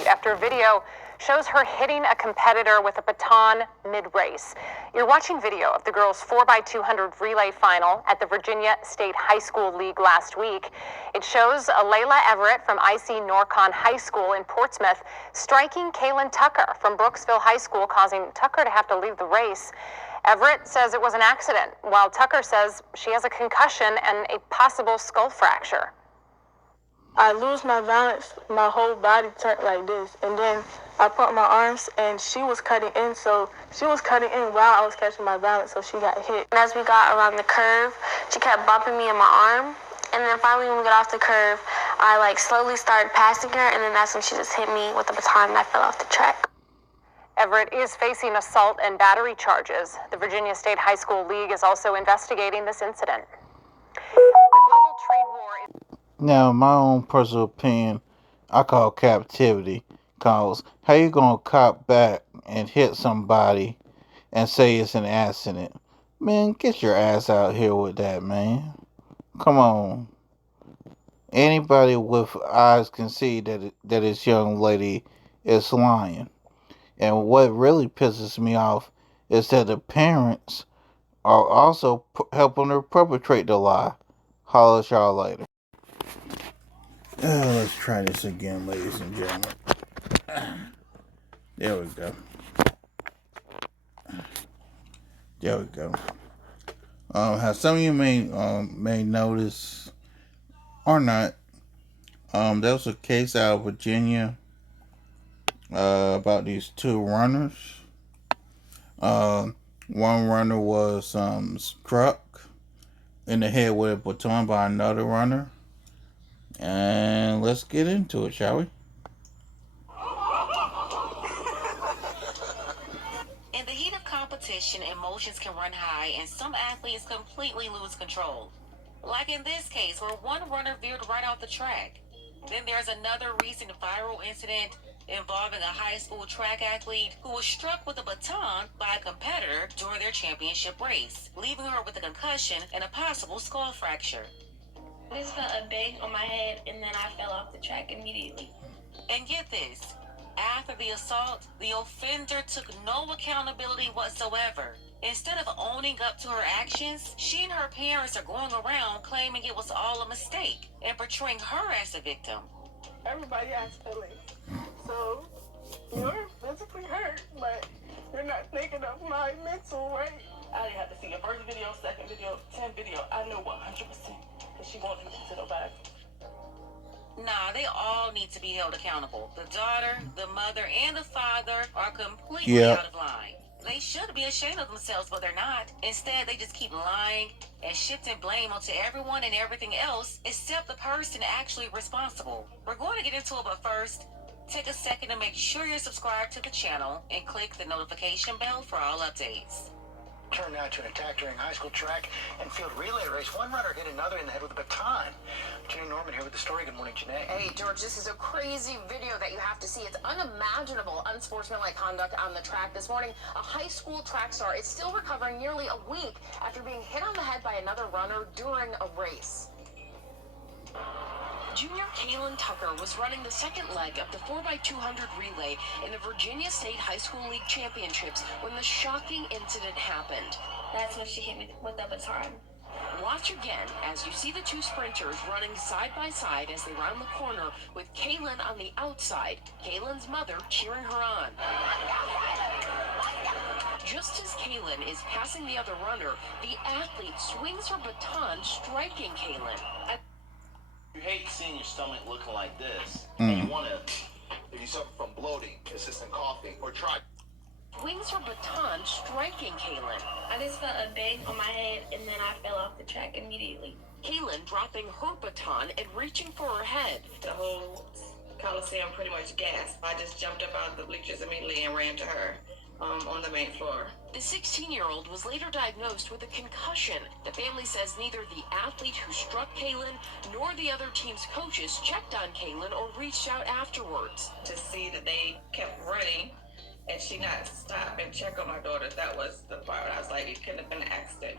After a video shows her hitting a competitor with a baton mid-race. You're watching video of the girls' 4x200 relay final at the Virginia State High School League last week. It shows Layla Everett from IC Norcon High School in Portsmouth striking Kaylin Tucker from Brooksville High School, causing Tucker to have to leave the race. Everett says it was an accident, while Tucker says she has a concussion and a possible skull fracture. I lose my balance, my whole body turned like this, and then I put my arms, and she was cutting in, so she was cutting in while I was catching my balance, so she got hit. And as we got around the curve, she kept bumping me in my arm, and then finally when we got off the curve, I slowly started passing her, and then that's when she just hit me with the baton and I fell off the track. Everett is facing assault and battery charges. The Virginia State High School League is also investigating this incident. The global trade war is... Now, my own personal opinion, I call captivity. Cause how you gonna cop back and hit somebody and say it's an accident? Man, get your ass out here with that, man. Come on. Anybody with eyes can see that this young lady is lying. And what really pisses me off is that the parents are also helping her perpetrate the lie. Holler at y'all later. Let's try this again, ladies and gentlemen. There we go. There we go. How some of you may notice or not, there was a case out of Virginia about these two runners. One runner was struck in the head with a baton by another runner. And let's get into it, shall we? In the heat of competition, emotions can run high and some athletes completely lose control. Like in this case, where one runner veered right off the track. Then there's another recent viral incident involving a high school track athlete who was struck with a baton by a competitor during their championship race, leaving her with a concussion and a possible skull fracture. I just felt a bang on my head, and then I fell off the track immediately. And get this, after the assault, the offender took no accountability whatsoever. Instead of owning up to her actions, she and her parents are going around claiming it was all a mistake and portraying her as a victim. Everybody has feelings, so you're physically hurt, but you're not thinking of my mental, right? I didn't have to see your first video, second video, 10th video. I know 100% that she won't do this to nobody. Nah, they all need to be held accountable. The daughter, the mother, and the father are completely out of line. They should be ashamed of themselves, but they're not. Instead, they just keep lying and shifting blame onto everyone and everything else except the person actually responsible. We're going to get into it, but first, take a second to make sure you're subscribed to the channel and click the notification bell for all updates. Turned out to an attack during high school track and field relay race. One runner hit another in the head with a baton. Janae Norman here with the story. Good morning, Janae. Hey, George, this is a crazy video that you have to see. It's unimaginable unsportsmanlike conduct on the track. This morning, a high school track star is still recovering nearly a week after being hit on the head by another runner during a race. Junior Kaylin Tucker was running the second leg of the 4x200 relay in the Virginia State High School League Championships when the shocking incident happened. That's when she hit me with the baton. Watch again as you see the two sprinters running side by side as they round the corner with Kaylin on the outside, Kaylin's mother cheering her on. Just as Kaylin is passing the other runner, the athlete swings her baton, striking Kaylin. You hate seeing your stomach looking like this, and you want to, if you suffer from bloating, persistent coughing, or try. Swings her baton, striking Kaylin. I just felt a bang on my head, and then I fell off the track immediately. Kaylin dropping her baton and reaching for her head. The whole Coliseum pretty much gasped. I just jumped up out of the bleachers immediately and ran to her on the main floor. The 16-year-old was later diagnosed with a concussion. The family says neither the athlete who struck Kaylin nor the other team's coaches checked on Kaylin or reached out afterwards. To see that they kept running and she not stop and check on my daughter, that was the part I was like, it couldn't have been an accident.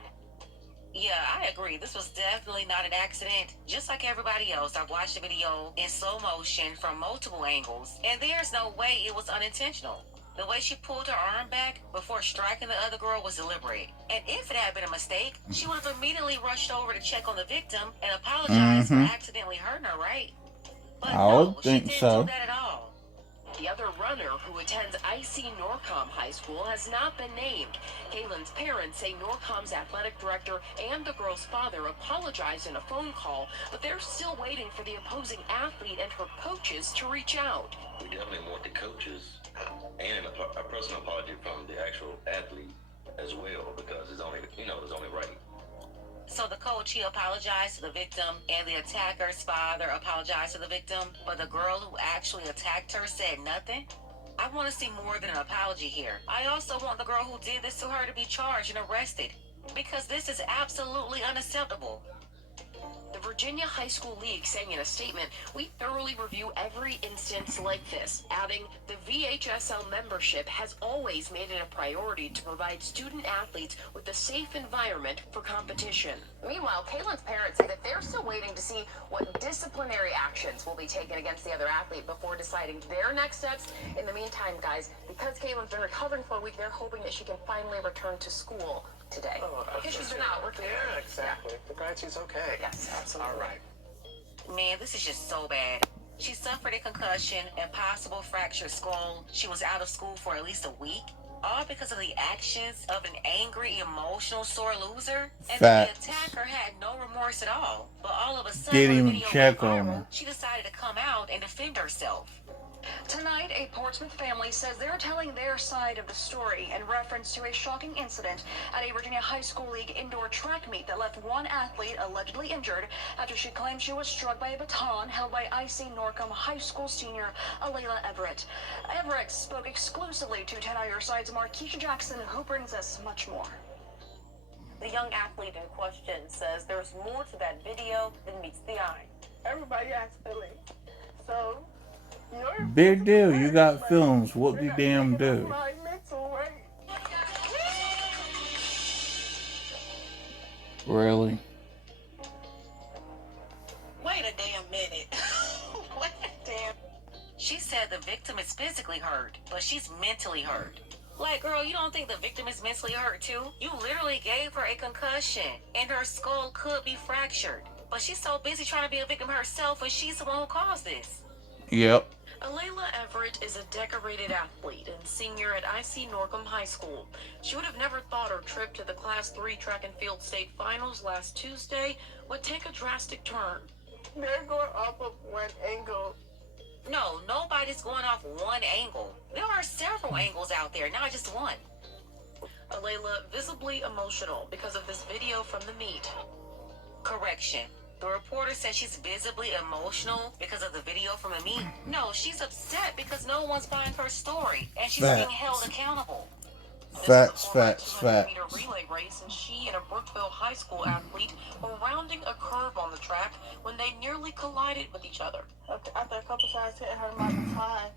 Yeah, I agree. This was definitely not an accident. Just like everybody else, I watched the video in slow motion from multiple angles, and there's no way it was unintentional. The way she pulled her arm back before striking the other girl was deliberate. And if it had been a mistake, she would have immediately rushed over to check on the victim and apologize for accidentally hurting her, right? But no, she didn't do that at all. The other runner, who attends IC Norcom High School, has not been named. Kaylin's parents say Norcom's athletic director and the girl's father apologized in a phone call, but they're still waiting for the opposing athlete and her coaches to reach out. We definitely want the coaches and a personal apology from the actual athlete as well, because it's only, it's only right. So the coach, he apologized to the victim, and the attacker's father apologized to the victim, but the girl who actually attacked her said nothing? I want to see more than an apology here. I also want the girl who did this to her to be charged and arrested, because this is absolutely unacceptable. The Virginia High School League saying in a statement, "We thoroughly review every instance like this," adding, "The VHSL membership has always made it a priority to provide student athletes with a safe environment for competition." Meanwhile, Kaylin's parents say that they're still waiting to see what disciplinary actions will be taken against the other athlete before deciding their next steps. In the meantime, guys, because Kaylin's been recovering for a week, they're hoping that she can finally return to school today. Because she's been out working. Yeah, exactly. The guy, she's okay. Yes, absolutely. All right. Man, this is just so bad. She suffered a concussion and possible fractured skull. She was out of school for at least a week, all because of the actions of an angry, emotional, sore loser. And the attacker had no remorse at all. But all of a sudden, Didn't when the even video check went on viral, her. she decided to come out and defend herself. Tonight, a Portsmouth family says they're telling their side of the story in reference to a shocking incident at a Virginia High School League indoor track meet that left one athlete allegedly injured after she claimed she was struck by a baton held by IC Norcom High School senior Alayla Everett. Everett spoke exclusively to 10 On Your Side's Markeisha Jackson, who brings us much more. The young athlete in question says there's more to that video than meets the eye. Everybody has feelings. So, you're Big deal. You got feelings. What you damn do? my mental, right? Really? Wait a damn minute. Wait a damn. She said the victim is physically hurt, but she's mentally hurt. Like, girl, you don't think the victim is mentally hurt too? You literally gave her a concussion, and her skull could be fractured. But she's so busy trying to be a victim herself, and she's the one who caused this. Yep. Alayla Everett is a decorated athlete and senior at IC Norcom High School. She would have never thought her trip to the Class 3 track and field state finals last Tuesday would take a drastic turn. They're going off of one angle. No, nobody's going off one angle. There are several angles out there, not just one. Alayla visibly emotional because of this video from the meet. Correction. The reporter said she's visibly emotional because of the video from the meet. No, she's upset because no one's buying her story, and she's being held accountable. Facts. Meter relay race, and she and a Brookville High School athlete were rounding a curve on the track when they nearly collided with each other. After a couple shots hitting her, my baton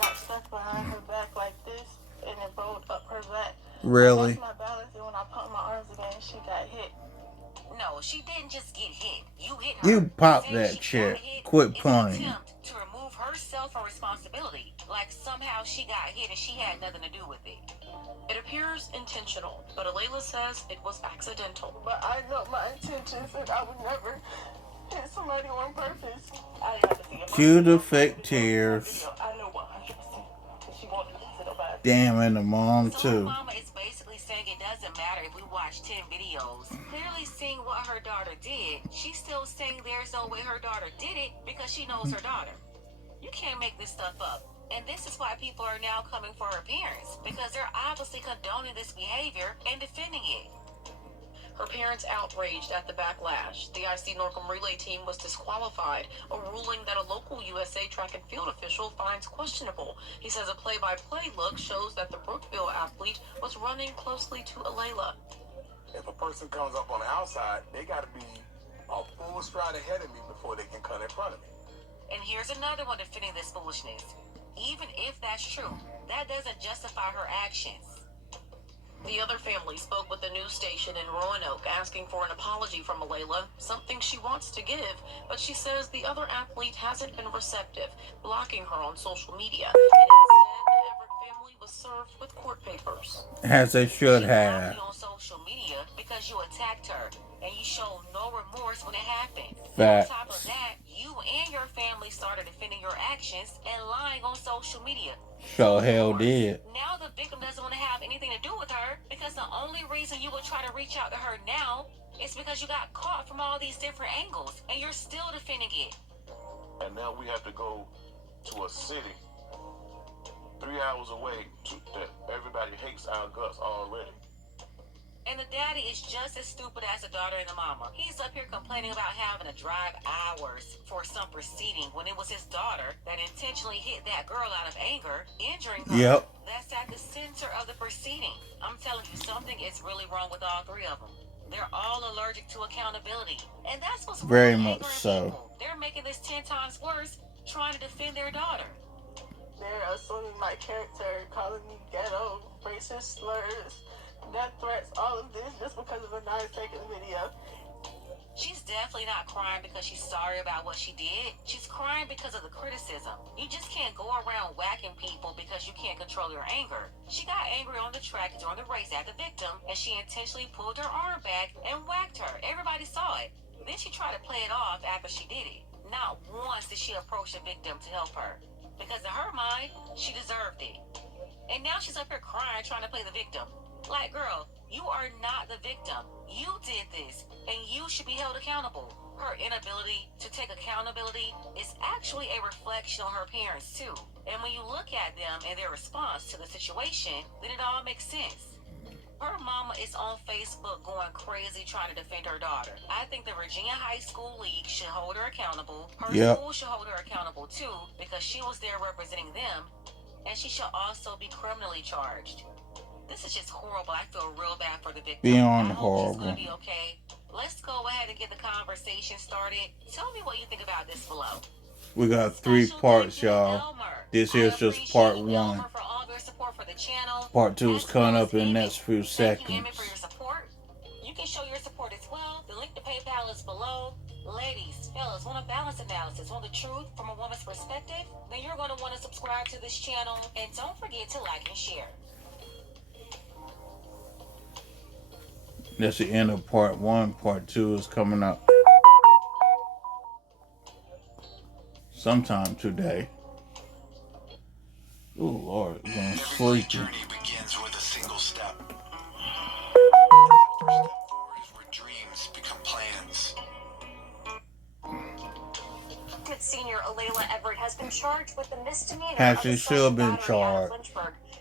got stuck behind her back like this, and it rolled up her back. Really? I lost my balance, and when I pumped my arms again, she got hit. No, she didn't just get hit. You hit her. You pop that shit. Quit playing. Attempt to remove herself from responsibility, like somehow she got hit and she had nothing to do with it. It appears intentional, but Alayla says it was accidental. But I know my intentions, and I would never hit somebody on purpose. I didn't have to see it. Cue the fake tears. I know 100%. She wanted to sit up by. Damn, and the mom So too. Mama is basically saying it doesn't matter if we watch 10 videos. Clearly seeing what her daughter did, she's still saying there's no way her daughter did it because she knows her daughter. You can't make this stuff up. And this is why people are now coming for her parents, because they're obviously condoning this behavior and defending it. Her parents outraged at the backlash. The IC Norcom relay team was disqualified, a ruling that a local USA track and field official finds questionable. He says a play-by-play look shows that the Brookville athlete was running closely to Alayla. If a person comes up on the outside, they got to be a full stride ahead of me before they can cut in front of me. And here's another one defending this foolishness. Even if that's true, that doesn't justify her actions. The other family spoke with the news station in Roanoke asking for an apology from Alayla, something she wants to give, but she says the other athlete hasn't been receptive, blocking her on social media. And instead, the Everett family was served with court papers. As they should have. She blocked you on social media because you attacked her, and you showed no remorse when it happened. Facts. On top of that, you and your family started defending your actions and lying on social media. Sure hell did. Now the victim doesn't want to have anything to do with her because the only reason you would try to reach out to her now is because you got caught from all these different angles and you're still defending it. And now we have to go to a city 3 hours away that everybody hates our guts already. And the daddy is just as stupid as the daughter and the mama. He's up here complaining about having to drive hours for some proceeding when it was his daughter that intentionally hit that girl out of anger, injuring her. Yep. That's at the center of the proceeding. I'm telling you, something is really wrong with all three of them. They're all allergic to accountability. And that's what's Very really much angering so. people. They're making this 10 times worse trying to defend their daughter. They're assuming my character, calling me ghetto, racist slurs, death threats, all of this just because of a 9-second video. She's definitely not crying because she's sorry about what she did. She's crying because of the criticism. You just can't go around whacking people because you can't control your anger. She got angry on the track during the race at the victim, and she intentionally pulled her arm back and whacked her. Everybody saw it. Then she tried to play it off after she did it. Not once did she approach the victim to help her. Because in her mind, she deserved it. And now she's up here crying, trying to play the victim. Like, girl, you are not the victim. You did this, and you should be held accountable. Her inability to take accountability is actually a reflection on her parents, too. And when you look at them and their response to the situation, then it all makes sense. Her mama is on Facebook going crazy trying to defend her daughter. I think the Virginia High School League should hold her accountable. Her school should hold her accountable, too, because she was there representing them, and she should also be criminally charged. This is just horrible. I feel real bad for the victim. Beyond I hope horrible. she's gonna be okay. Let's go ahead and get the conversation started. Tell me what you think about this below. We got 3 parts, y'all. This here's just part 1. Elmer for all their support for the channel. Part 2 is coming up in the next few Thank you, seconds. Amy, for your support. You can show your support as well. The link to PayPal is below. Ladies, fellas, want a balanced analysis on the truth from a woman's perspective? Then you're going to want to subscribe to this channel. And don't forget to like and share. That's the end of part 1. Part 2 is coming up sometime today. Oh Lord, I'm going sleepy. Journey begins with a single step. The first step forward is where dreams become plans. Senior Alayla Everett has been charged with a misdemeanor. Actually, should have been charged.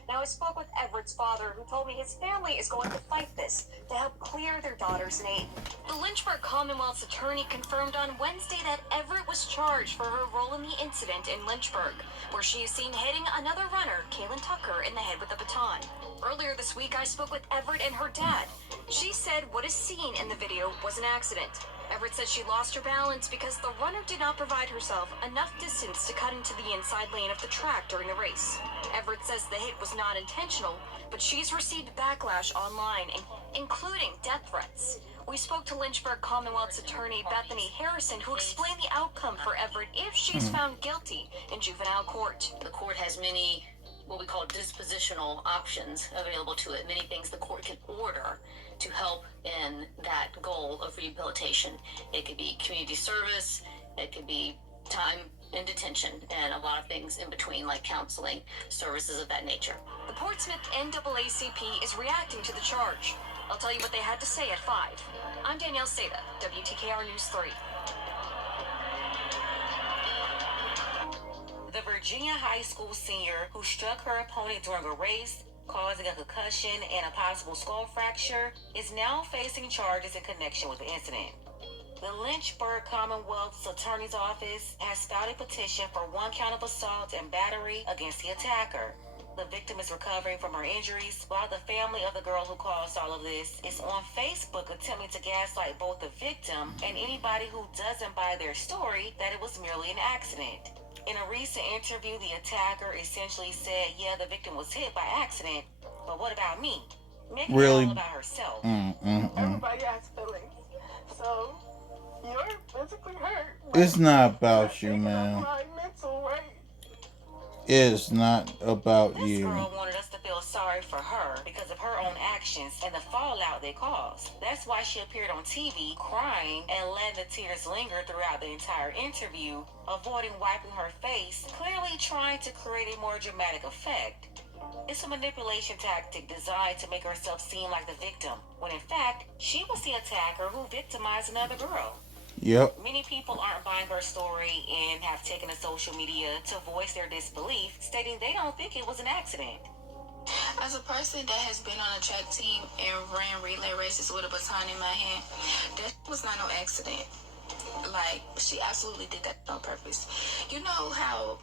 Now, I spoke with Everett's father, who told me his family is going to fight this to help clear their daughter's name. The Lynchburg Commonwealth's attorney confirmed on Wednesday that Everett was charged for her role in the incident in Lynchburg, where she is seen hitting another runner, Kaylin Tucker, in the head with a baton. Earlier this week, I spoke with Everett and her dad. She said what is seen in the video was an accident. Everett said she lost her balance because the runner did not provide herself enough distance to cut into the inside lane of the track during the race. Everett says the hit was not intentional, but she's received backlash online, including death threats. We spoke to Lynchburg Commonwealth's attorney Bethany Harrison, who explained the outcome for Everett if she's found guilty in juvenile court. The court has many what we call dispositional options available to it, many things the court can order to help in that goal of rehabilitation. It could be community service, it could be time in detention, and a lot of things in between, like counseling, services of that nature. The Portsmouth NAACP is reacting to the charge. I'll tell you what they had to say at 5. I'm Danielle Seda, WTKR News 3. The Virginia high school senior who struck her opponent during a race, causing a concussion and a possible skull fracture, is now facing charges in connection with the incident. The Lynchburg Commonwealth's Attorney's Office has filed a petition for 1 count of assault and battery against the attacker. The victim is recovering from her injuries, while the family of the girl who caused all of this is on Facebook attempting to gaslight both the victim and anybody who doesn't buy their story that it was merely an accident. In a recent interview, the attacker essentially said, yeah, the victim was hit by accident, but what about me? Make it Really? all about herself. Everybody has feelings. So, you're physically hurt. It's not about you, man. My mental, right? It's not about This you. girl wanted us to feel sorry for her because of her own actions and the fallout they caused. That's why she appeared on TV crying and letting the tears linger throughout the entire interview, avoiding wiping her face, clearly trying to create a more dramatic effect. It's a manipulation tactic designed to make herself seem like the victim, when in fact, she was the attacker who victimized another girl. Yep. Many people aren't buying her story and have taken to social media to voice their disbelief, stating they don't think it was an accident. As a person that has been on a track team and ran relay races with a baton in my hand, that was not no accident. Like, she absolutely did that on purpose. You know how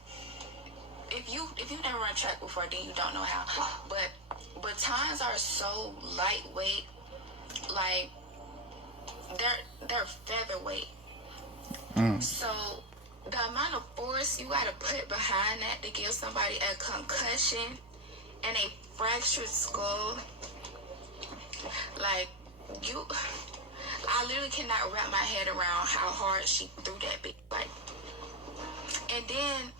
if you've never run track before, then you don't know how. But batons are so lightweight, like they're featherweight. So the amount of force you gotta put behind that to give somebody a concussion and a fractured skull, like I literally cannot wrap my head around how hard she threw that big, like. And then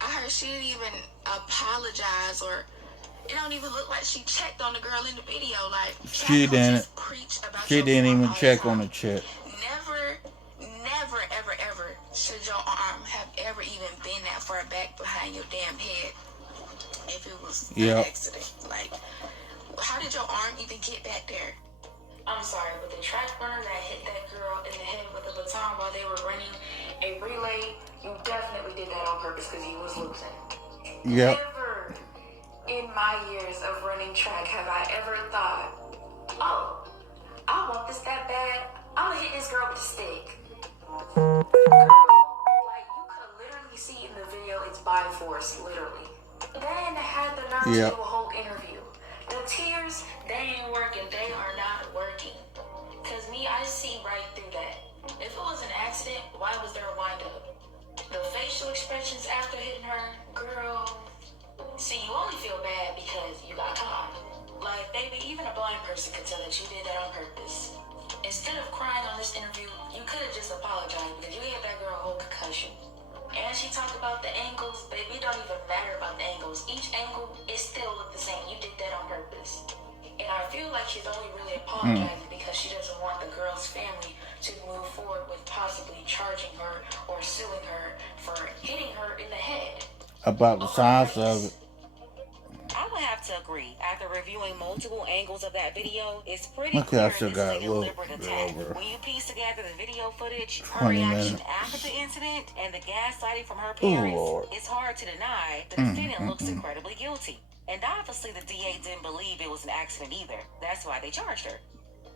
I heard she didn't even apologize, or it don't even look like she checked on the girl in the video. Like, She didn't. She didn't even check on the chick. Never, ever should your arm have ever even been that far back behind your damn head if it was an accident. Like, how did your arm even get back there? I'm sorry, but the track runner that hit that girl in the head with a baton while they were running a relay, you definitely did that on purpose because you was losing. Yep. Never in my years of running track have I ever thought, oh, I want this that bad, I'm gonna hit this girl with a stick. Girl, like, you could literally see in the video, it's by force, literally. Then had the nerve to do a whole interview. The tears, they ain't working. They are not working. Because me, I see right through that. If it was an accident, why was there a wind-up? The facial expressions after hitting her, girl. See, you only feel bad because you got caught. Like, baby, even a blind person could tell that you did that on purpose. Instead of crying on this interview, you could have just apologized because you gave that girl a whole concussion. And she talked about the angles, baby, it don't even matter about the angles. Each angle, it still look the same. You did that on purpose. And I feel like she's only really apologizing because she doesn't want the girl's family to move forward with possibly charging her or suing her for hitting her in the head. About the size of it. I would have to agree. After reviewing multiple angles of that video, it's pretty Okay, clear I still this got is a deliberate attack. When you piece together the video footage, her 20 reaction minutes. after the incident, and the gaslighting from her parents, Lord. it's hard to deny the defendant looks incredibly guilty. And obviously the DA didn't believe it was an accident either. That's why they charged her.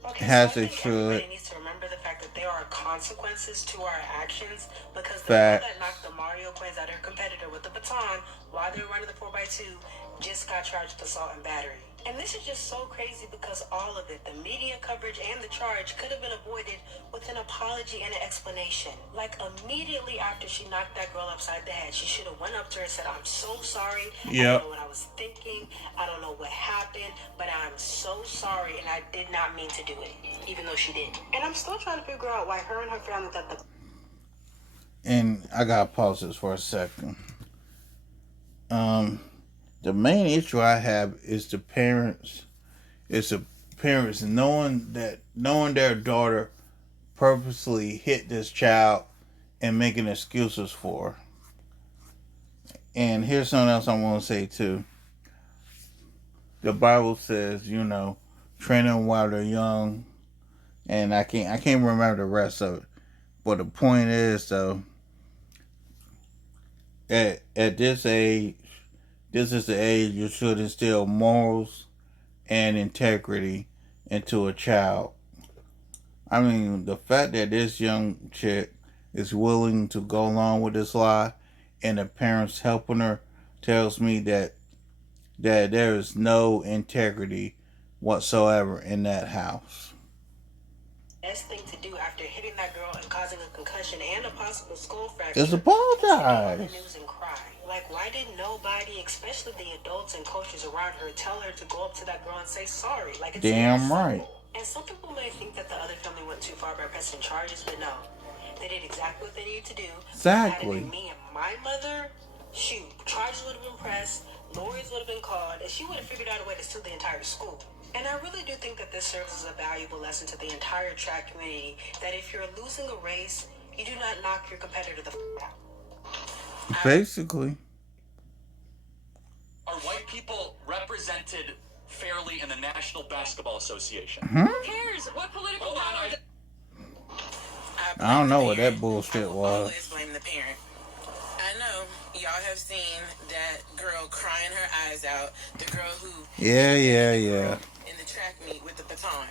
Okay, As so I they think should. everybody needs to remember the fact that there are consequences to our actions, because the Fact. girl that knocked the Mario Queens out, her competitor with the baton while they were running the 4x2, just got charged with assault and battery. And this is just so crazy because all of it, the media coverage and the charge, could have been avoided with an apology and an explanation. Like, immediately after she knocked that girl upside the head, she should have went up to her and said, I'm so sorry. I Yep. don't know what I was thinking. I don't know what happened, but I'm so sorry and I did not mean to do it, even though she did. And I'm still trying to figure out why her and her family thought the And I gotta pause this for a second. The main issue I have is the parents. It's the parents knowing their daughter purposely hit this child and making excuses for her. And here's something else I want to say too. The Bible says, train them while they're young, and I can't remember the rest of it. But the point is, though, at this age, this is the age you should instill morals and integrity into a child. I mean, the fact that this young chick is willing to go along with this lie and the parents helping her tells me that there is no integrity whatsoever in that house. best thing to do after hitting that girl and causing a concussion and a possible skull fracture Is apologize. is to go on the news and cry. Like, why didn't nobody, especially the adults and coaches around her, tell her to go up to that girl and say sorry? Like, it's Damn right. And some people may think that the other family went too far by pressing charges, but no. They did exactly what they needed to do. Exactly. Had it been me and my mother, shoot, charges would have been pressed, lawyers would have been called, and she would have figured out a way to sue the entire school. And I really do think that this serves as a valuable lesson to the entire track community, that if you're losing a race, you do not knock your competitor the out. Basically. Are white people represented fairly in the National Basketball Association? Hmm? Who cares? What political power? I don't know what that bullshit was. Always blame the parent. I know y'all have seen that girl crying her eyes out. The girl who Yeah. in the track meet with the baton.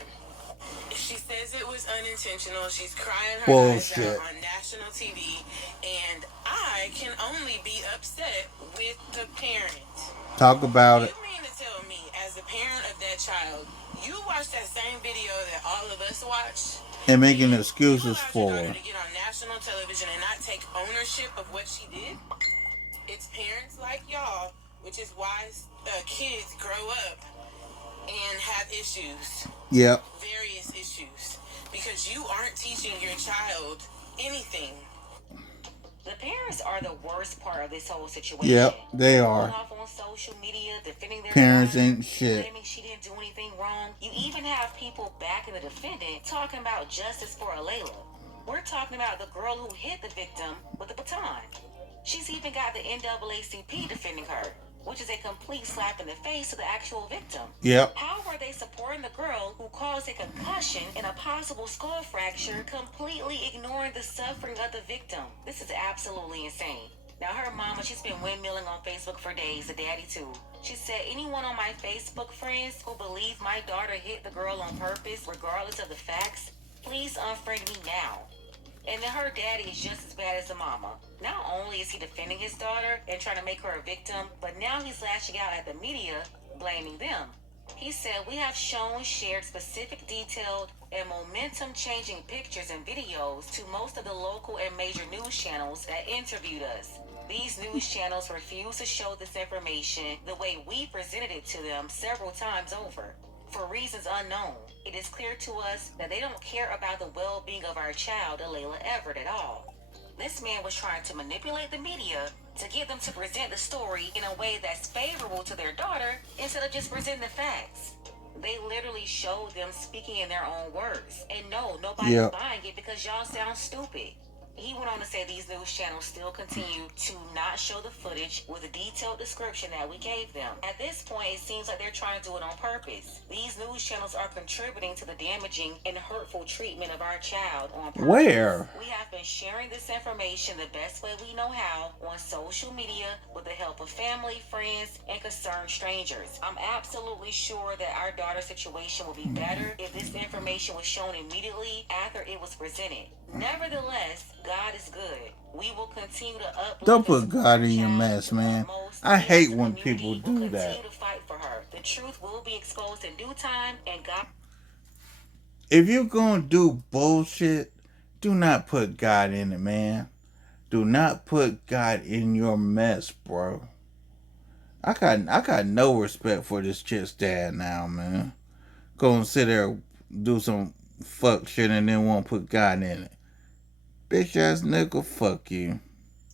She says it was unintentional. She's crying her eyes out on national TV, and I can only be upset with the parent. Talk about it. You mean to tell me, as a parent of that child, you watched that same video that all of us watched? And making excuses for her. To get on national television and not take ownership of what she did? It's parents like y'all, which is why kids grow up and have issues. Yep. Various issues. Because you aren't teaching your child anything. The parents are the worst part of this whole situation. Yep, they are. Going off on social media, defending their Parents daughter, ain't shit. claiming she didn't do anything wrong. You even have people backing the defendant talking about justice for Alayla. We're talking about the girl who hit the victim with a baton. She's even got the NAACP defending her, which is a complete slap in the face to the actual victim. Yep. How are they supporting the girl who caused a concussion and a possible skull fracture, completely ignoring the suffering of the victim? This is absolutely insane. Now, her mama, she's been windmilling on Facebook for days, the daddy too. She said, anyone on my Facebook friends who believe my daughter hit the girl on purpose, regardless of the facts, please unfriend me now. And then her daddy is just as bad as the mama. Not only is he defending his daughter and trying to make her a victim, but now he's lashing out at the media, blaming them. He said, we have shared specific detailed and momentum-changing pictures and videos to most of the local and major news channels that interviewed us. These news channels refuse to show this information the way we presented it to them several times over. For reasons unknown, it is clear to us that they don't care about the well-being of our child, Alayla Everett, at all. This man was trying to manipulate the media to get them to present the story in a way that's favorable to their daughter instead of just presenting the facts. They literally showed them speaking in their own words. And no, nobody's buying it because y'all sound stupid. He went on to say these news channels still continue to not show the footage with a detailed description that we gave them. At this point, it seems like they're trying to do it on purpose. These news channels are contributing to the damaging and hurtful treatment of our child on purpose. Where? We have been sharing this information the best way we know how on social media with the help of family, friends, and concerned strangers. I'm absolutely sure that our daughter's situation will be better if this information was shown immediately after it was presented. Nevertheless, God is good. We will continue to uplift. Don't put God in your mess, man. I hate when people do that. Continue to fight for her. The truth will be exposed in due time, and God. If you're gonna do bullshit, do not put God in it, man. Do not put God in your mess, bro. I got no respect for this chick's dad now, man. Go and sit there, do some fuck shit, and then won't put God in it. Bitch ass nigga, fuck you.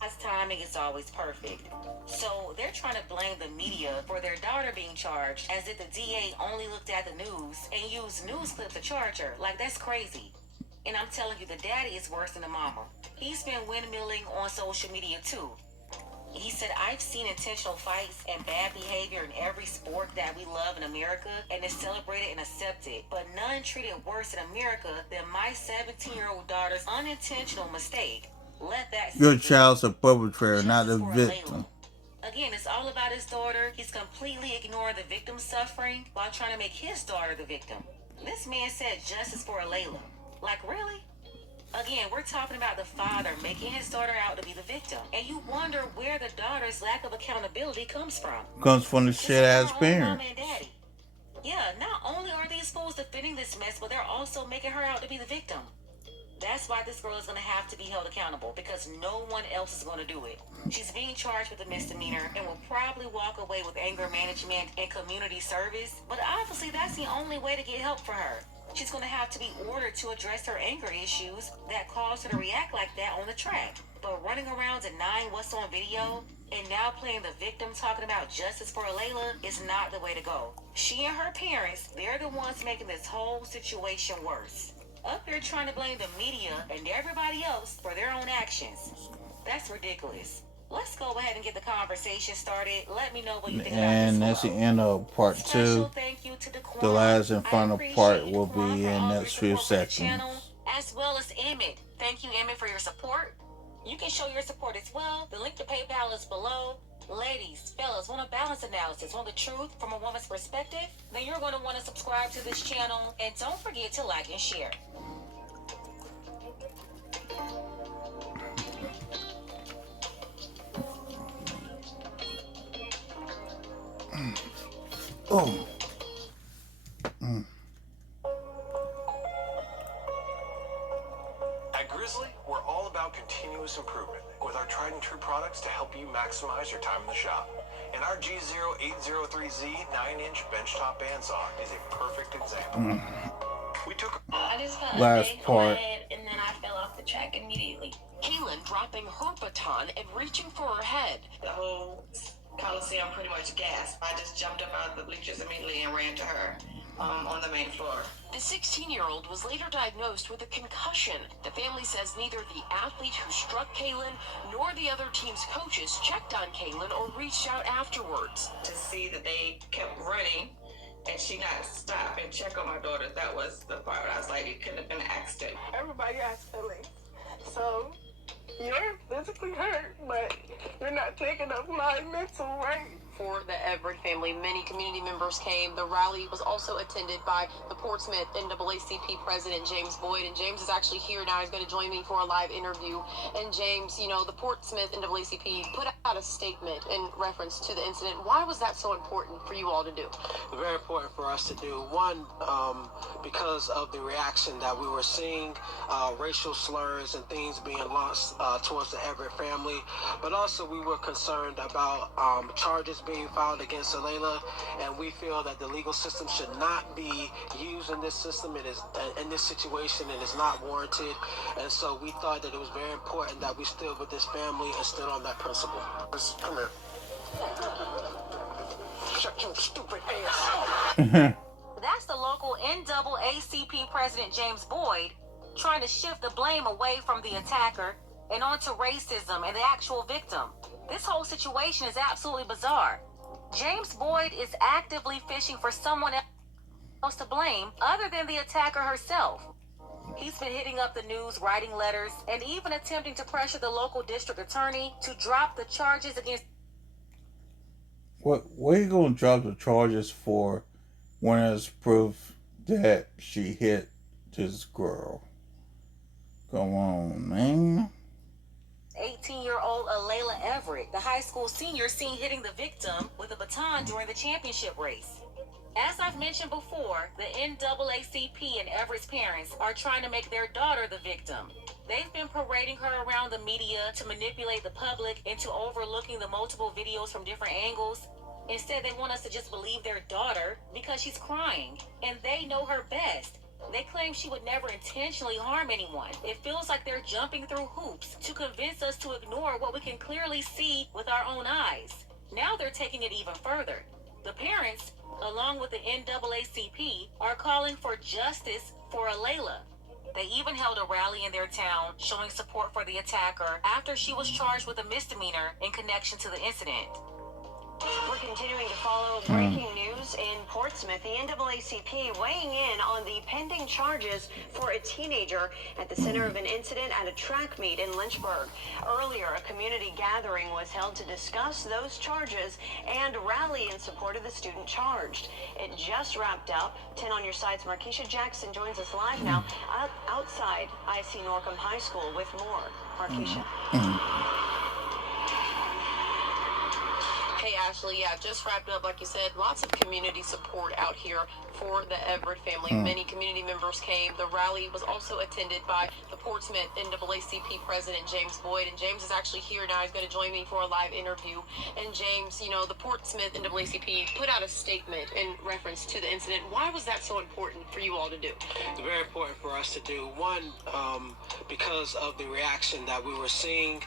God's timing is always perfect. So they're trying to blame the media for their daughter being charged as if the DA only looked at the news and used news clips to charge her. Like, that's crazy. And I'm telling you, the daddy is worse than the mama. He's been windmilling on social media too. He said, I've seen intentional fights and bad behavior in every sport that we love in America and is celebrated and accepted, but none treated worse in America than my 17-year-old daughter's unintentional mistake. Let that Your child's a perpetrator, not a victim. Again, it's all about his daughter. He's completely ignoring the victim's suffering while trying to make his daughter the victim. This man said justice for Alayla. Like, really? Again, we're talking about the father making his daughter out to be the victim. And you wonder where the daughter's lack of accountability comes from. Comes from the shit ass parent. Mama and daddy. Yeah, not only are these fools defending this mess, but they're also making her out to be the victim. That's why this girl is going to have to be held accountable, because no one else is going to do it. She's being charged with a misdemeanor and will probably walk away with anger management and community service. But obviously, that's the only way to get help for her. She's going to have to be ordered to address her anger issues that caused her to react like that on the track. But running around denying what's on video and now playing the victim talking about justice for Alayla is not the way to go. She and her parents, they're the ones making this whole situation worse. Up here trying to blame the media and everybody else for their own actions. That's ridiculous. Let's go ahead and get the conversation started. Let me know what you think about this. And that's the end of part 2. The last and final part will be in next few seconds. As well as Emmett. Thank you, Emmett, for your support. You can show your support as well. The link to PayPal is below. Ladies, fellas, want a balance analysis, want the truth from a woman's perspective? Then you're going to want to subscribe to this channel. And don't forget to like and share. Oh. At Grizzly, we're all about continuous improvement with our tried and true products to help you maximize your time in the shop. And our G0803Z 9-inch benchtop bandsaw is a perfect example. We took I just felt last a big part. lead, and then I fell off the track immediately. Kaylin dropping her baton and reaching for her head. The whole Coliseum pretty much gasped. I just jumped up out of the bleachers immediately and ran to her on the main floor. The 16-year-old was later diagnosed with a concussion. The family says neither the athlete who struck Kaylin nor the other team's coaches checked on Kaylin or reached out afterwards. To see that they kept running and she not stop and check on my daughter, that was the part where I was like, it couldn't have been an accident. Everybody has feelings. So you're physically hurt, but you're not taking up my mental, right? For the Everett family, many community members came. The rally was also attended by the Portsmouth NAACP president, James Boyd. And James is actually here now. He's going to join me for a live interview. And James, you know, the Portsmouth NAACP put out a statement in reference to the incident. Why was that so important for you all to do? Very important for us to do. One, because of the reaction that we were seeing, racial slurs and things being launched towards the Everett family. But also we were concerned about charges being filed against Alayla, and we feel that the legal system should not be used in this system. It is in this situation, it is not warranted, and so we thought that it was very important that we stood with this family and stood on that principle. Come here. Shut your stupid ass. That's the local NAACP president, James Boyd, trying to shift the blame away from the attacker and onto racism and the actual victim. This whole situation is absolutely bizarre. James Boyd is actively fishing for someone else to blame other than the attacker herself. He's been hitting up the news, writing letters, and even attempting to pressure the local district attorney to drop the charges against... What are you going to drop the charges for when there's proof that she hit this girl? Come on, man. 18-year-old Alayla Everett, the high school senior seen hitting the victim with a baton during the championship race. As I've mentioned before, the NAACP and Everett's parents are trying to make their daughter the victim. They've been parading her around the media to manipulate the public into overlooking the multiple videos from different angles. Instead, they want us to just believe their daughter because she's crying, and they know her best. They claim she would never intentionally harm anyone. It feels like they're jumping through hoops to convince us to ignore what we can clearly see with our own eyes. Now they're taking it even further. The parents, along with the NAACP, are calling for justice for Alayla. They even held a rally in their town showing support for the attacker after she was charged with a misdemeanor in connection to the incident. We're continuing to follow breaking news in Portsmouth. The NAACP weighing in on the pending charges for a teenager at the center of an incident at a track meet in Lynchburg. Earlier, a community gathering was held to discuss those charges and rally in support of the student charged. It just wrapped up. 10 on your side's Markeisha Jackson joins us live now outside IC Norcom High School with more. Markeisha. Hey, Ashley. Yeah, just wrapped up, like you said, lots of community support out here for the Everett family. Many community members came. The rally was also attended by the Portsmouth NAACP President James Boyd, and James is actually here now. He's going to join me for a live interview. And James, you know, the Portsmouth NAACP put out a statement in reference to the incident. Why was that so important for you all to do? It's very important for us to do. One, because of the reaction that we were seeing,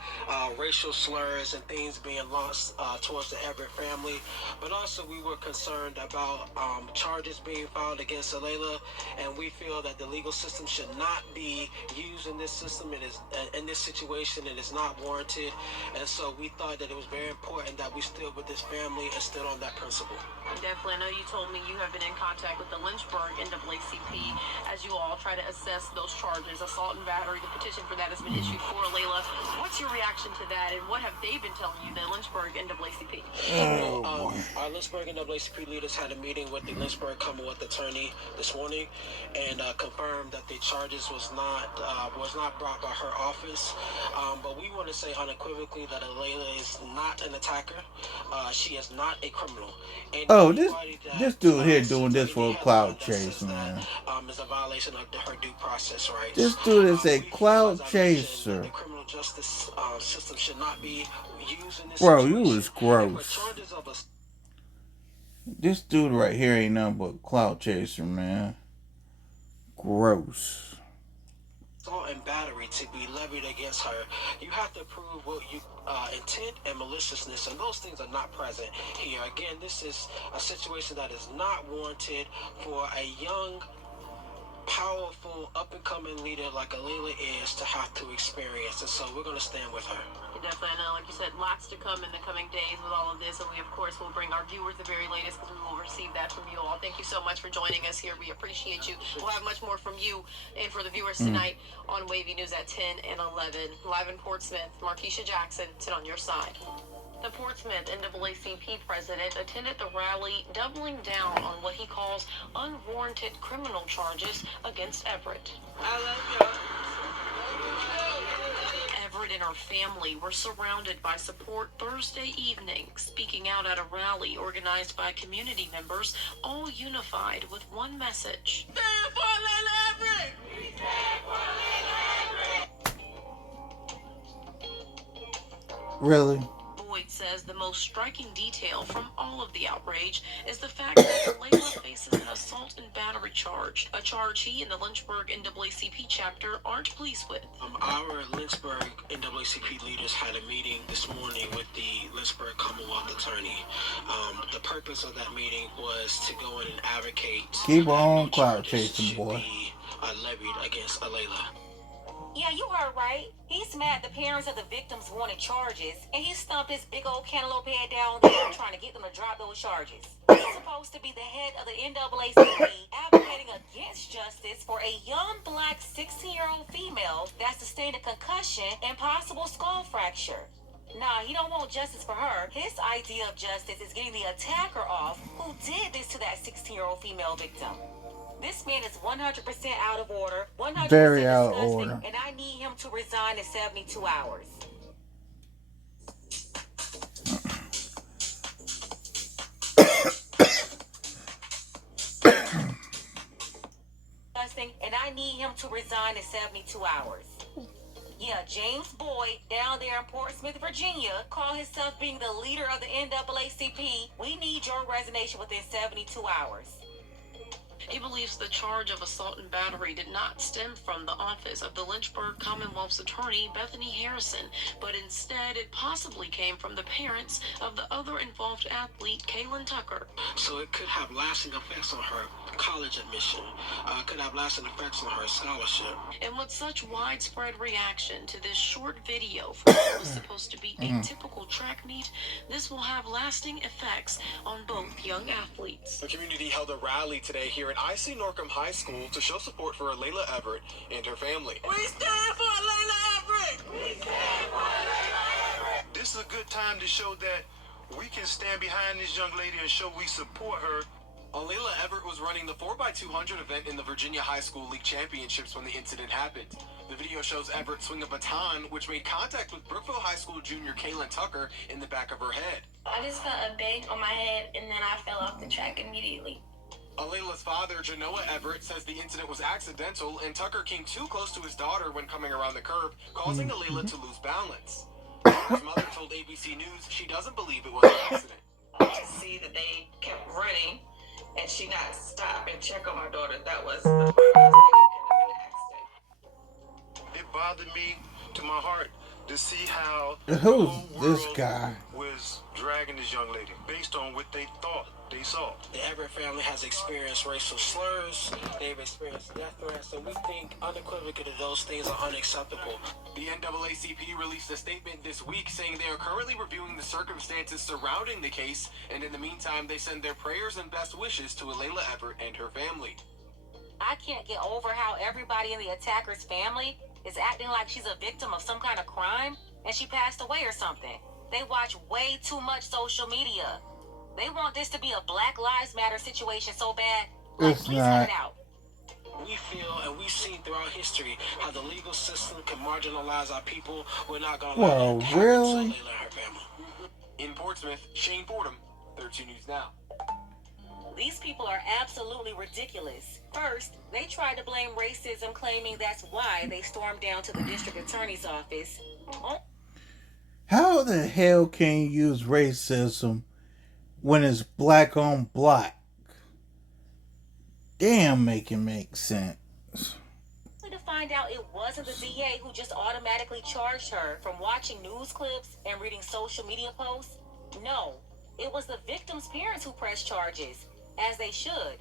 racial slurs and things being launched towards the Everett family, but also we were concerned about charges being filed against Alayla, and we feel that the legal system should not be used in this system. It is in this situation, it is not warranted, and so we thought that it was very important that we stood with this family and stood on that principle. Definitely. I know you told me you have been in contact with the Lynchburg NAACP as you all try to assess those charges, assault and battery. The petition for that has been issued for Alayla. What's your reaction to that, and what have they been telling you, the Lynchburg NAACP? Our Lynchburg NAACP leaders had a meeting with the Lynchburg Commonwealth attorney this morning and confirmed that the charges was not brought by her office. But we want to say unequivocally that Alayla is not an attacker. She is not a criminal. Oh, this dude here doing this for a clout chase, man. Is a violation of her due process rights. This dude is a clout chaser. The criminal justice system should not be used in this Bro, situation. you was gross. This dude right here ain't nothing but clout chaser, man. Gross. Assault and battery to be levied against her, you have to prove what you intent and maliciousness, and those things are not present here. Again, this is a situation that is not warranted for a young, powerful, up-and-coming leader like Alayla is to have to experience, and so we're going to stand with her. Definitely. I know, like you said, lots to come in the coming days with all of this, and we, of course, will bring our viewers the very latest because we will receive that from you all. Thank you so much for joining us here. We appreciate you. We'll have much more from you and for the viewers tonight on Wavy News at 10 and 11. Live in Portsmouth, Markeisha Jackson, sit on your side. The Portsmouth NAACP president attended the rally, doubling down on what he calls unwarranted criminal charges against Everett. I love y'all. Everett and her family were surrounded by support Thursday evening, speaking out at a rally organized by community members, all unified with one message. Stand for Alayla Everett! We stand for Alayla Everett! Really? Boyd says the most striking detail from all of the outrage is the fact that Alayla faces an assault and battery charge, a charge he and the Lynchburg NAACP chapter aren't pleased with. Our Lynchburg NAACP leaders had a meeting this morning with the Lynchburg Commonwealth attorney. The purpose of that meeting was to go in and advocate. Keep on cloud chasing, boy. Levied against Alayla. Yeah, you heard right. He's mad the parents of the victims wanted charges, and he stumped his big old cantaloupe head down there trying to get them to drop those charges. He's supposed to be the head of the NAACP, advocating against justice for a young black 16-year-old female that sustained a concussion and possible skull fracture. Nah, he don't want justice for her. His idea of justice is getting the attacker off who did this to that 16-year-old female victim. This man is 100% out of order, 100% Very out of disgusting, order. and I need him to resign in 72 hours. And I need him to resign in 72 hours. Yeah, James Boyd, down there in Portsmouth, Virginia, called himself being the leader of the NAACP. We need your resignation within 72 hours. He believes the charge of assault and battery did not stem from the office of the Lynchburg Commonwealth's attorney, Bethany Harrison, but instead it possibly came from the parents of the other involved athlete, Kaylin Tucker. So it could have lasting effects on her college admission, could have lasting effects on her scholarship. And with such widespread reaction to this short video from what was supposed to be a typical track meet, this will have lasting effects on both young athletes. The community held a rally today here at IC Norcom High School to show support for Alayla Everett and her family. We stand for Alayla Everett! We stand for Alayla Everett! This is a good time to show that we can stand behind this young lady and show we support her Alayla Everett was running the 4x200 event in the Virginia High School League Championships when the incident happened. The video shows Everett swing a baton, which made contact with Brookville High School junior Kaylin Tucker in the back of her head. I just felt a bang on my head, and then I fell off the track immediately. Alayla's father, Genoa Everett, says the incident was accidental and Tucker came too close to his daughter when coming around the curb, causing Alayla to lose balance. Tucker's mother told ABC News she doesn't believe it was an accident. To see that they kept running and she not stop and check on my daughter, that was the part I was like, it could have been an accident. It bothered me to my heart to see how Who's this guy? was dragging this young lady based on what they thought they saw. The Everett family has experienced racial slurs, they've experienced death threats, and we think unequivocally that those things are unacceptable. The NAACP released a statement this week saying they are currently reviewing the circumstances surrounding the case, and in the meantime, they send their prayers and best wishes to Alayla Everett and her family. I can't get over how everybody in the attacker's family is acting like she's a victim of some kind of crime and she passed away or something. They watch way too much social media. They want this to be a Black Lives Matter situation so bad. Like, It's please cut not. it out. We feel and we've seen throughout history how the legal system can marginalize our people. We're not going to Well, allow that to happen really? to Alayla and her family. In Portsmouth, Shane Fordham, 13 News Now. These people are absolutely ridiculous. First, they tried to blame racism, claiming that's why they stormed down to the district attorney's office. How the hell can you use racism when it's black on black? Damn, make it make sense. To find out it wasn't the DA who just automatically charged her from watching news clips and reading social media posts. No, it was the victim's parents who pressed charges, as they should.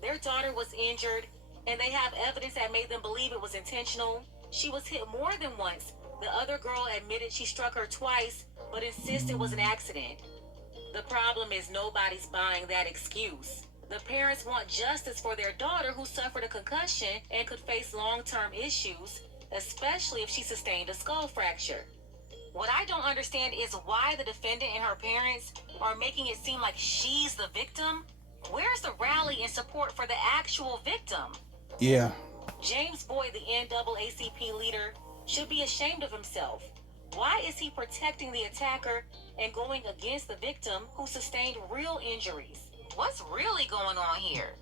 Their daughter was injured, and they have evidence that made them believe it was intentional. She was hit more than once. The other girl admitted she struck her twice, but insisted it was an accident. The problem is nobody's buying that excuse. The parents want justice for their daughter who suffered a concussion and could face long-term issues, especially if she sustained a skull fracture. What I don't understand is why the defendant and her parents are making it seem like she's the victim. Where's the rally and support for the actual victim? Yeah. James Boyd, the NAACP leader, should be ashamed of himself. Why is he protecting the attacker and going against the victim who sustained real injuries? What's really going on here?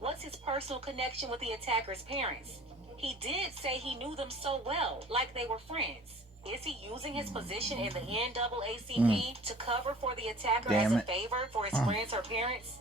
What's his personal connection with the attacker's parents? He did say he knew them so well, like they were friends. Is he using his position in the NAACP to cover for the attacker as a favor for his friends or parents?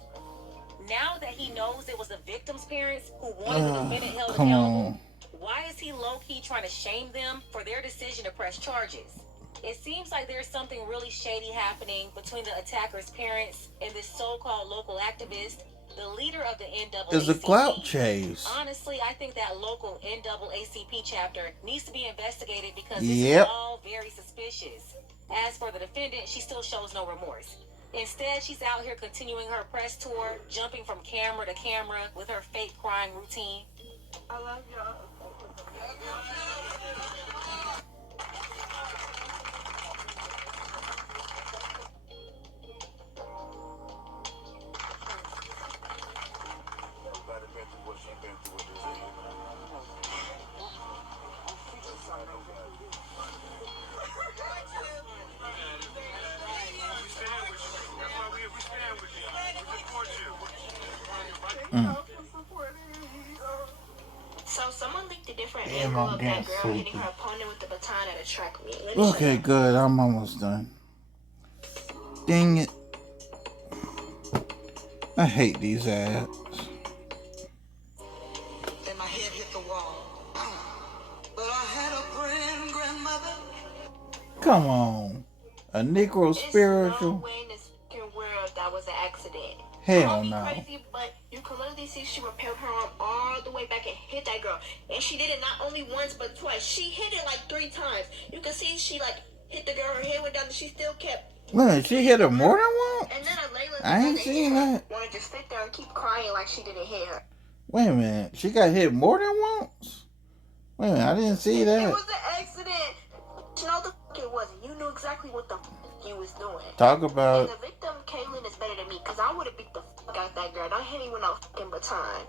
Now that he knows it was the victim's parents who wanted the defendant held accountable, why is he low-key trying to shame them for their decision to press charges? It seems like there's something really shady happening between the attacker's parents and this so-called local activist, the leader of the NAACP. It's a clout chase. Honestly, I think that local NAACP chapter needs to be investigated because this Yep. is all very suspicious. As for the defendant, she still shows no remorse. Instead, she's out here continuing her press tour, jumping from camera to camera with her fake crying routine. I love y'all. So someone leaked a different Damn, angle I'm of getting that girl sleepy. hitting her opponent with the baton at a track meet. Let me show Okay, you. good. I'm almost done. Dang it. I hate these ads. And my head hit the wall. But I had a grandmother. Come on. A Negro spiritual? No way in this fucking world that was an accident. Hell Call me no. crazy, but you can literally see she repelled her arm all the way back and hit that girl. And she did it not only once but twice. She hit it like 3 times. You can see she like hit the girl, her head went down, and she still kept. Look, she hit her more than once? And then Alayla I ain't seen that. wanted to sit there and keep crying like she didn't hit her. Wait a minute. She got hit more than once? Wait a minute. I didn't see It that. was an accident. You know, the it wasn't. You knew exactly what the you was doing. Talk about And the victim, Kaylin, is better than me because I would have beat the fuck out that girl. Don't hit me with no fucking baton.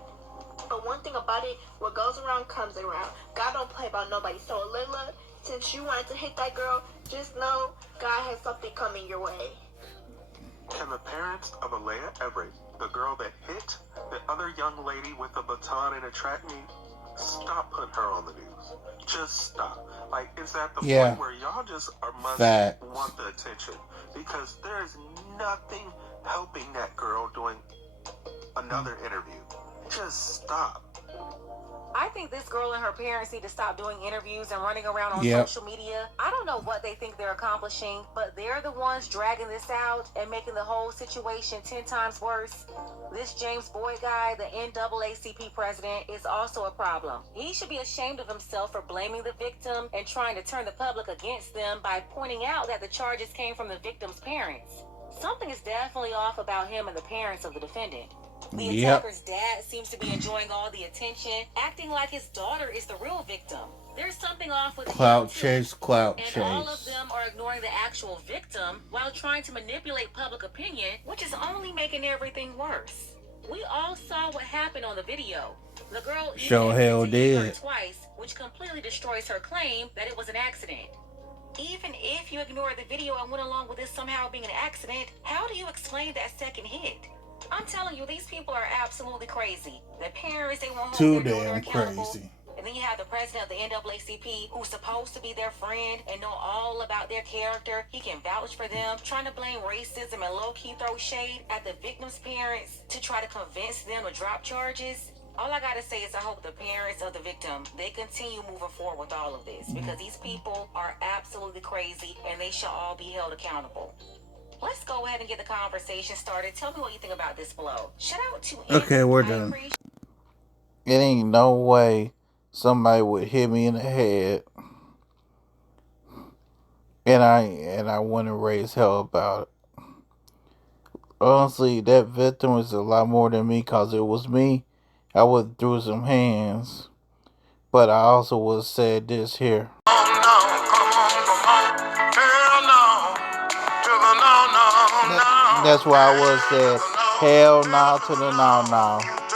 But one thing about it, what goes around comes around. God don't play about nobody. So Alila, since you wanted to hit that girl, just know God has something coming your way. Can the parents of Alea Everett, the girl that hit the other young lady with a baton in a track meet, stop putting her on the news? Just stop. Like, it's at the point where y'all just must want the attention. Because there is nothing helping that girl doing another interview. Just stop. I think this girl and her parents need to stop doing interviews and running around on Yep. social media. I don't know what they think they're accomplishing, but they're the ones dragging this out and making the whole situation 10 times worse. This James Boyd guy, the NAACP president, is also a problem. He should be ashamed of himself for blaming the victim and trying to turn the public against them by pointing out that the charges came from the victim's parents. Something is definitely off about him and the parents of the defendant. The attacker's dad seems to be enjoying all the attention, acting like his daughter is the real victim. There's something off with clout chase. and all of them are ignoring the actual victim while trying to manipulate public opinion, which is only making everything worse. We all saw what happened on the video. The girl Sure hell hit her did. twice, which completely destroys her claim that it was an accident. Even if you ignore the video and went along with this somehow being an accident, how do you explain that second hit? I'm telling you, these people are absolutely crazy. The parents, they won't hold Too their daughter damn accountable. crazy. And then you have the president of the NAACP, who's supposed to be their friend and know all about their character. He can vouch for them, trying to blame racism and low-key throw shade at the victim's parents to try to convince them to drop charges. All I gotta say is I hope the parents of the victim, they continue moving forward with all of this, because these people are absolutely crazy and they should all be held accountable. Let's go ahead and get the conversation started. Tell me what you think about this below. Shout out to Okay, we're done. It ain't no way somebody would hit me in the head and I wouldn't raise hell about it. Honestly, that victim was a lot more than me, because it was me. I would have threw some hands. But I also would have said this here. That's why I would have said hell no to the no.